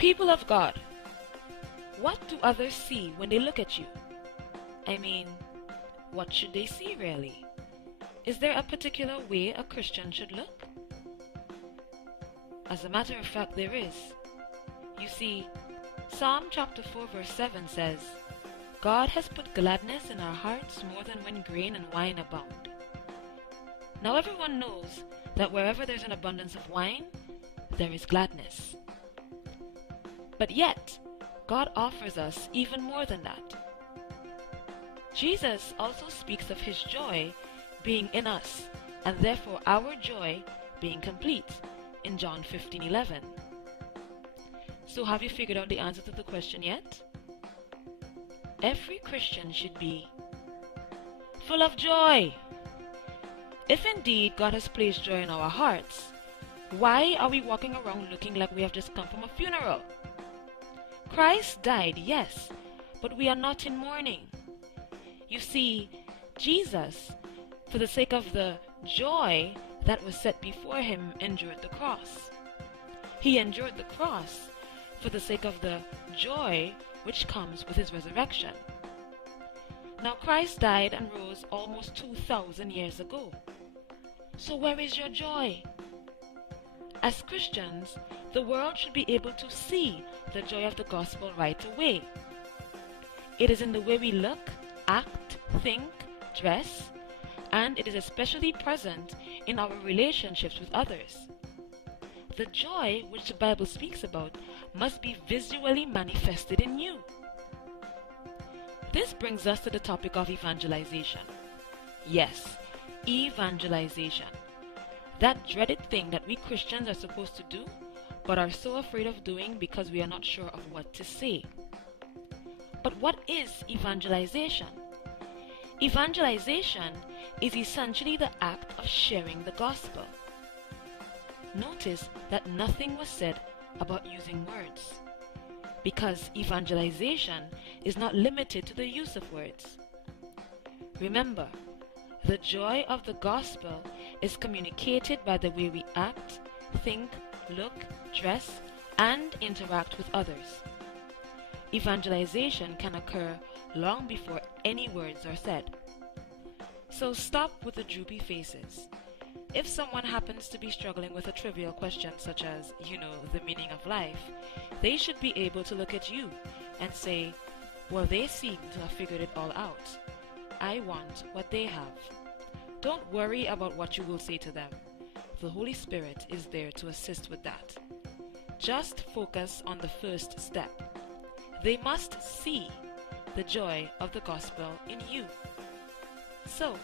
People of God, what do others see when they look at you? I mean, what should they see really? Is there a particular way a Christian should look? As a matter of fact, there is. You see, Psalm chapter 4 verse 7 says, God has put gladness in our hearts more than when grain and wine abound. Now everyone knows that wherever there's an abundance of wine, there is gladness. But yet, God offers us even more than that. Jesus also speaks of his joy being in us, and therefore our joy being complete, in John 15:11. So have you figured out the answer to the question yet? Every Christian should be full of joy. If indeed God has placed joy in our hearts, why are we walking around looking like we have just come from a funeral? Christ died, yes, but we are not in mourning. You see, Jesus, for the sake of the joy that was set before him, endured the cross. He endured the cross for the sake of the joy which comes with his resurrection. Now Christ died and rose almost 2,000 years ago. So where is your joy? As Christians, the world should be able to see the joy of the gospel right away. It is in the way we look, act, think, dress, and it is especially present in our relationships with others. The joy which the Bible speaks about must be visually manifested in you. This brings us to the topic of evangelization. Yes, evangelization. That dreaded thing that we Christians are supposed to do, but are so afraid of doing because we are not sure of what to say. But what is evangelization? Evangelization is essentially the act of sharing the gospel. Notice that nothing was said about using words, because evangelization is not limited to the use of words. Remember, the joy of the gospel is communicated by the way we act, think, look, dress, and interact with others. Evangelization can occur long before any words are said. So stop with the droopy faces. If someone happens to be struggling with a trivial question such as, the meaning of life, they should be able to look at you and say, well, they seem to have figured it all out. I want what they have. Don't worry about what you will say to them. The Holy Spirit is there to assist with that. Just focus on the first step. They must see the joy of the gospel in you. So,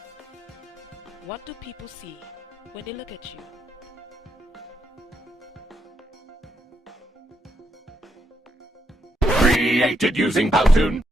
what do people see when they look at you? Created using Powtoon.